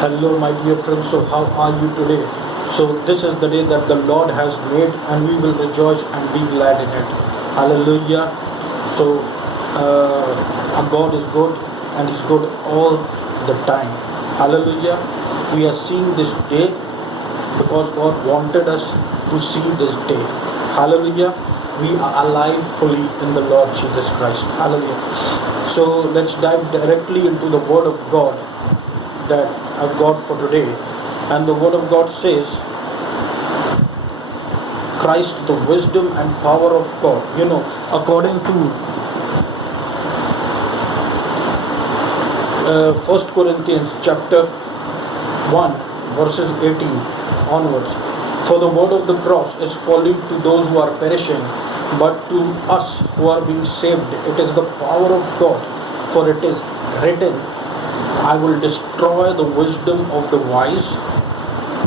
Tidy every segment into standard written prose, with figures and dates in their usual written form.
Hello, my dear friends. So, how are you today? So, this is the day that the Lord has made, and we will rejoice and be glad in it. Hallelujah. So, our God is good, and He's good all the time. Hallelujah. We are seeing this day because God wanted us to see this day. Hallelujah. We are alive fully in the Lord Jesus Christ. Hallelujah. So, let's dive directly into the Word of God that I've got for today. And the Word of God says, Christ, the wisdom and power of God. According to 1 Corinthians chapter 1, verses 18 onwards. For the word of the cross is folly to those who are perishing, but to us who are being saved, it is the power of God. For it is written, I will destroy the wisdom of the wise,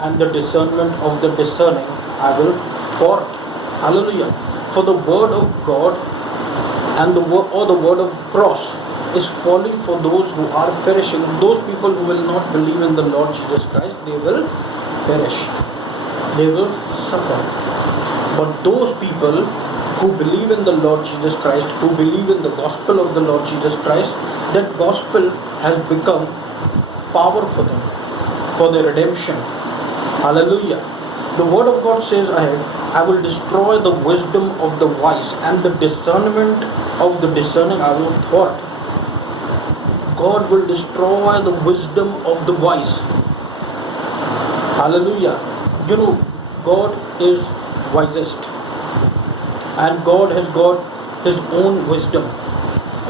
and the discernment of the discerning I will thwart. Hallelujah. For the word of God and the word or the word of cross is folly for those who are perishing. Those people who will not believe in the Lord Jesus Christ, they will perish. They will suffer. But those people who believe in the Lord Jesus Christ, who believe in the gospel of the Lord Jesus Christ, that gospel has become power for them, for their redemption. Hallelujah. The word of God says ahead, I will destroy the wisdom of the wise, and the discernment of the discerning I will thwart. God will destroy the wisdom of the wise. Hallelujah. God is wisest, and God has got His own wisdom.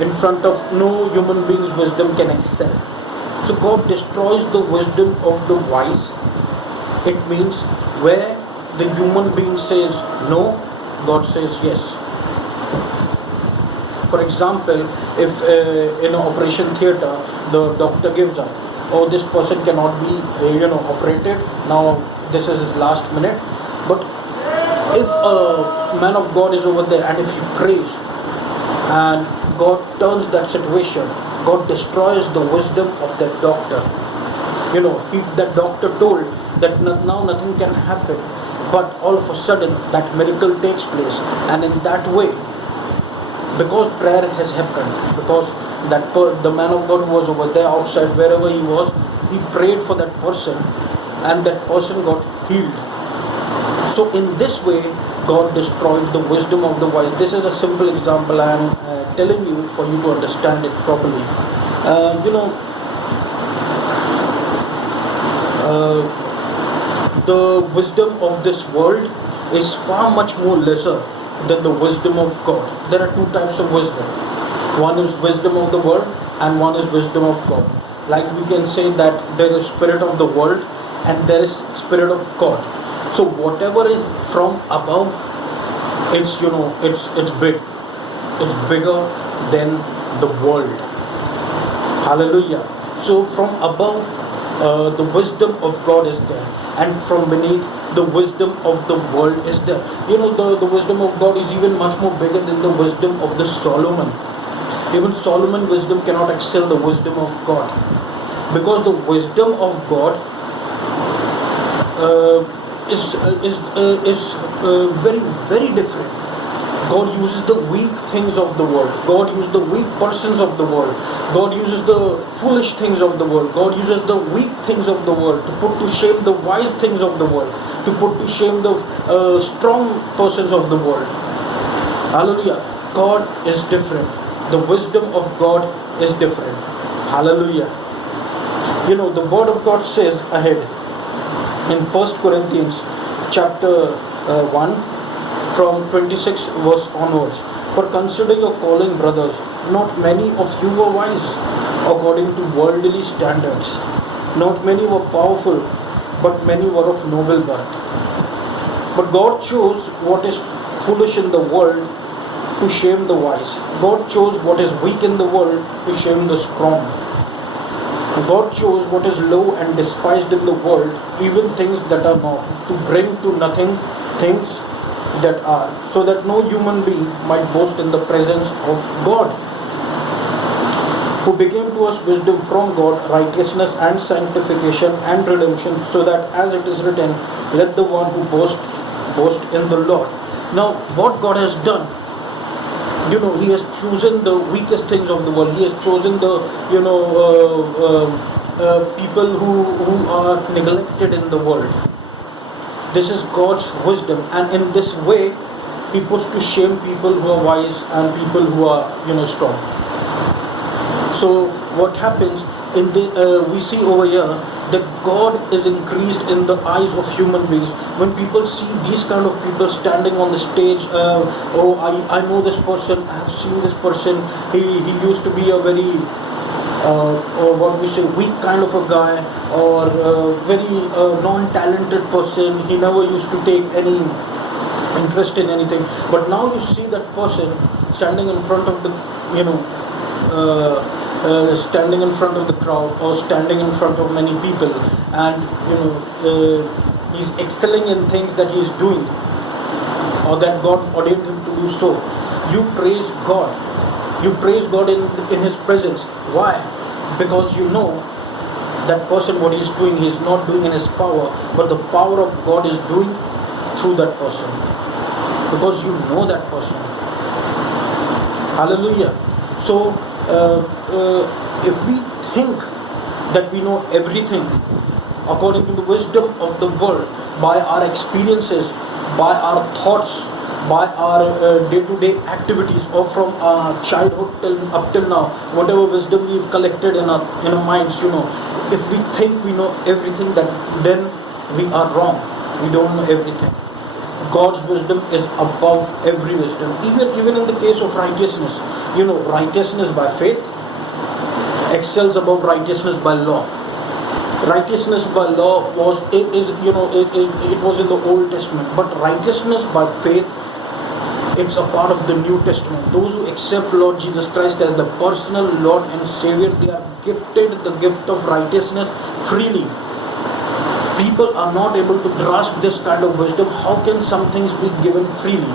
In front of no human being's wisdom can excel. So God destroys the wisdom of the wise. It means where the human being says no, God says yes. For example, if in an operation theater the doctor gives up, oh, this person cannot be operated now, this is his last minute. But if a man of God is over there and if he prays and God turns that situation, God destroys the wisdom of that doctor. That doctor told that now nothing can happen, but all of a sudden that miracle takes place, and in that way, because prayer has happened, because the man of God who was over there outside wherever he was, he prayed for that person, and that person got healed. So in this way, God destroyed the wisdom of the wise. This is a simple example I am telling you for you to understand it properly. The wisdom of this world is far much more lesser than the wisdom of God. There are two types of wisdom. One is wisdom of the world, and one is wisdom of God. Like we can say that there is spirit of the world and there is spirit of God. So whatever is from above, it's big. It's bigger than the world. Hallelujah. So from above, the wisdom of God is there, and from beneath, the wisdom of the world is there. The wisdom of God is even much more bigger than the wisdom of the Solomon. Even Solomon's wisdom cannot excel the wisdom of God, because the wisdom of God is very, very different. God uses the weak things of the world. God uses the weak persons of the world. God uses the foolish things of the world. God uses the weak things of the world to put to shame the wise things of the world, to put to shame the strong persons of the world. Hallelujah. God is different. The wisdom of God is different. Hallelujah. The word of God says ahead in 1 Corinthians chapter 1 from 26 verse onwards. For consider your calling, brothers. Not many of you were wise according to worldly standards. Not many were powerful, but many were of noble birth. But God chose what is foolish in the world to shame the wise. God chose what is weak in the world to shame the strong. God chose what is low and despised in the world, even things that are not, to bring to nothing things that are, so that no human being might boast in the presence of God. who became to us wisdom from God, righteousness and sanctification and redemption, so that as it is written, let the one who boasts boast in the Lord. Now, what God has done, He has chosen the weakest things of the world. He has chosen the, people who are neglected in the world. This is God's wisdom, and in this way, He puts to shame people who are wise and people who are, strong. So what happens in the we see over here that God is increased in the eyes of human beings. When people see these kind of people standing on the stage, I know this person, I have seen this person. He used to be a very or what we say weak kind of a guy, or very non-talented person. He never used to take any interest in anything, but now you see that person standing in front of the standing in front of the crowd, or standing in front of many people, and he's excelling in things that he's doing, or that God ordained him to do. So you praise God, in his presence. Why? Because you know that person, what he's doing, he's not doing in his power, but the power of God is doing through that person, because you know that person. Hallelujah. So if we think that we know everything according to the wisdom of the world, by our experiences, by our thoughts, by our day-to-day activities, or from our childhood up till now, whatever wisdom we've collected in our minds, if we think we know everything, then we are wrong. We don't know everything. God's wisdom is above every wisdom. Even in the case of righteousness, righteousness by faith excels above righteousness by law. Righteousness by law was in the Old Testament, but righteousness by faith, it's a part of the New Testament. Those who accept Lord Jesus Christ as the personal Lord and Savior, they are gifted the gift of righteousness freely. People are not able to grasp this kind of wisdom. How can some things be given freely?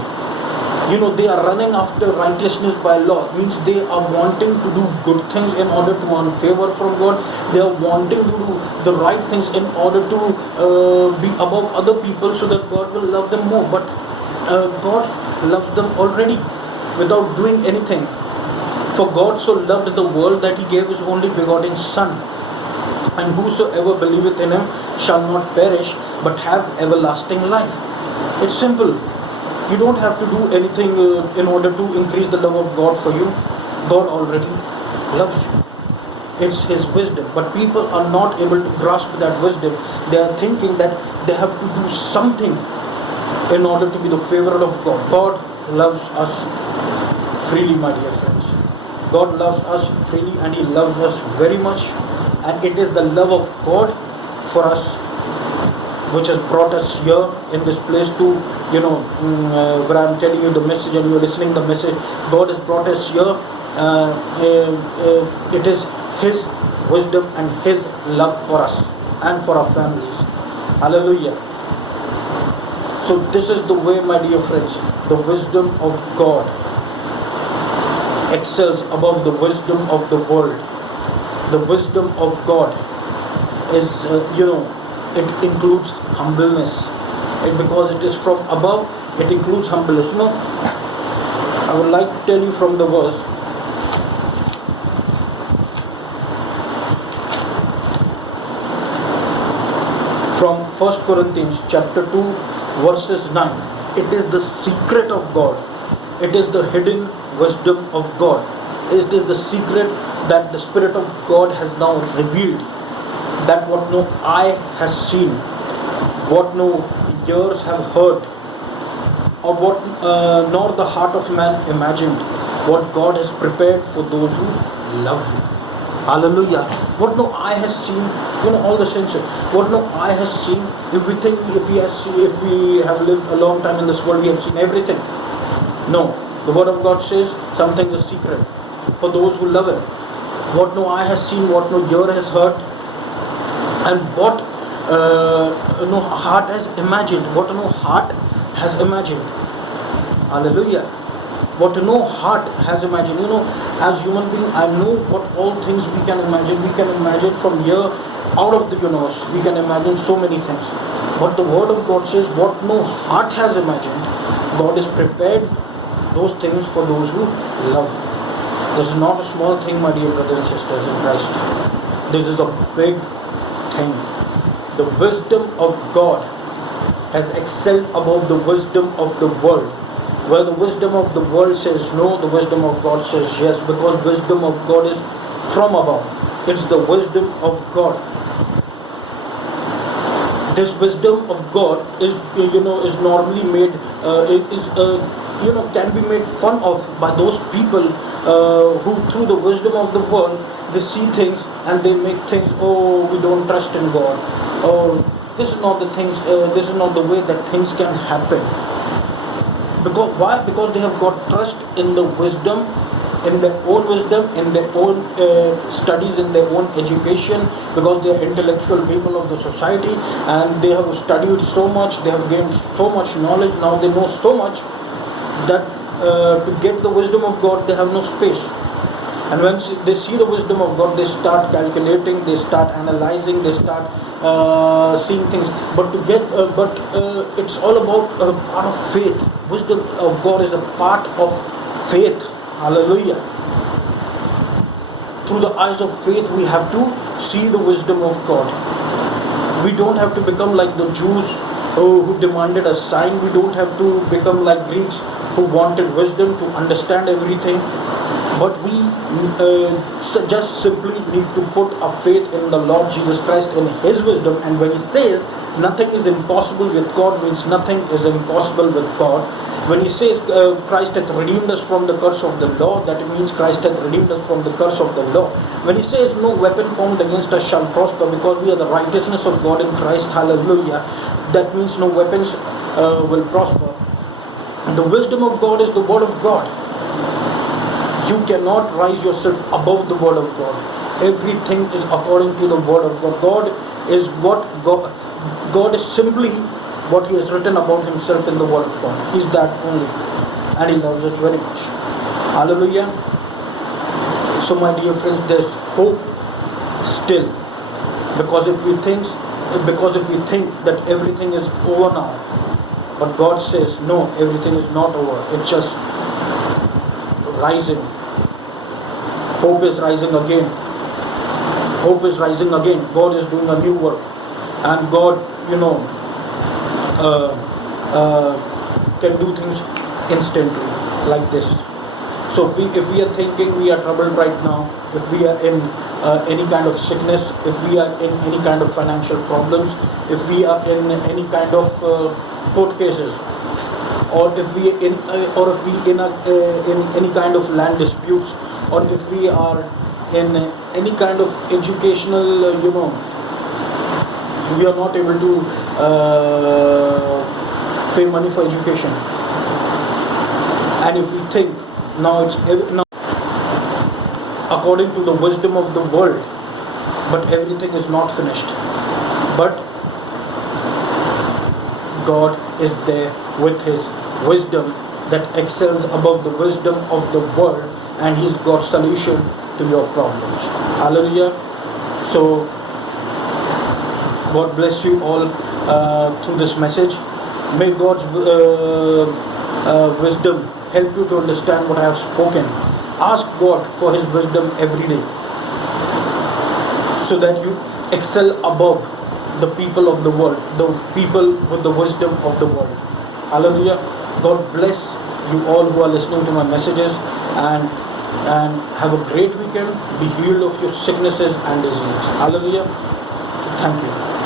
They are running after righteousness by law. Means they are wanting to do good things in order to earn favor from God. They are wanting to do the right things in order to be above other people, so that God will love them more. But God loves them already without doing anything. For God so loved the world that He gave His only begotten Son, and whosoever believeth in Him shall not perish but have everlasting life. It's simple. You don't have to do anything in order to increase the love of God for you. God already loves you. It's His wisdom. But people are not able to grasp that wisdom. They are thinking that they have to do something in order to be the favorite of God. God loves us freely, my dear friends. God loves us freely, and He loves us very much. And it is the love of God for us which has brought us here in this place to, where I'm telling you the message and you're listening the message. God has brought us here. It is His wisdom and His love for us and for our families. Hallelujah. So this is the way, my dear friends, the wisdom of God excels above the wisdom of the world. The wisdom of God is, it includes humbleness. Because it is from above, it includes humbleness. I would like to tell you from the verse. From 1 Corinthians chapter 2 verses 9. It is the secret of God. It is the hidden wisdom of God. It is the secret that the Spirit of God has now revealed, that what no eye has seen, what no ears have heard, or what nor the heart of man imagined, what God has prepared for those who love Him. Hallelujah. What no eye has seen, all the senses. What no eye has seen, everything. If we have lived a long time in this world, we have seen everything. No, the Word of God says something is secret for those who love Him. What no eye has seen, what no ear has heard, and what no heart has imagined. What no heart has imagined. Hallelujah. what no heart has imagined. As human being, I know what all things we can imagine. We can imagine from here out of the universe. We can imagine so many things. But the word of God says what no heart has imagined, God is prepared those things for those who love Him. This is not a small thing, my dear brothers and sisters in Christ. This is a big thing. The wisdom of God has excelled above the wisdom of the world. Where the wisdom of the world says no, the wisdom of God says yes, because wisdom of God is from above. It's the wisdom of God. This wisdom of God is normally made can be made fun of by those people who through the wisdom of the world they see things and they make things. Oh, we don't trust in God. Oh, this is not the things. This is not the way that things can happen. Because why? Because they have got trust in the wisdom, in their own wisdom, in their own studies, in their own education, because they are intellectual people of the society and they have studied so much, they have gained so much knowledge, now they know so much that to get the wisdom of God they have no space. And when they see the wisdom of God, they start calculating, they start analyzing, they start seeing things. But it's all about a part of faith. Wisdom of God is a part of faith. Hallelujah. Through the eyes of faith, we have to see the wisdom of God. We don't have to become like the Jews who demanded a sign. We don't have to become like Greeks who wanted wisdom to understand everything. But we just simply need to put our faith in the Lord Jesus Christ, in His wisdom. And when He says nothing is impossible with God, means nothing is impossible with God. When He says Christ hath redeemed us from the curse of the law, that means Christ hath redeemed us from the curse of the law. When He says no weapon formed against us shall prosper, because we are the righteousness of God in Christ, hallelujah, that means no weapons will prosper. The wisdom of God is the word of God. You cannot rise yourself above the word of God. Everything is according to the word of God. God is simply what He has written about Himself in the word of God. He is that only. And He loves us very much. Hallelujah. So my dear friends, there's hope still. Because if we think that everything is over now, but God says no, everything is not over. It's just rising. Hope is rising again. Hope is rising again. God is doing a new work, and God, can do things instantly like this. So if we are thinking we are troubled right now, if we are in any kind of sickness, if we are in any kind of financial problems, if we are in any kind of court cases, or if we in any kind of land disputes, or if we are in any kind of educational, we are not able to pay money for education, and if we think now according to the wisdom of the world, but everything is not finished, but God is there with His wisdom that excels above the wisdom of the world, and He's got solution to your problems. Hallelujah. So God bless you all through this message. May God's wisdom help you to understand what I have spoken. Ask God for His wisdom every day, so that you excel above the people of the world, the people with the wisdom of the world. Hallelujah. God bless you all who are listening to my messages, and have a great weekend. Be healed of your sicknesses and diseases. Hallelujah. Thank you.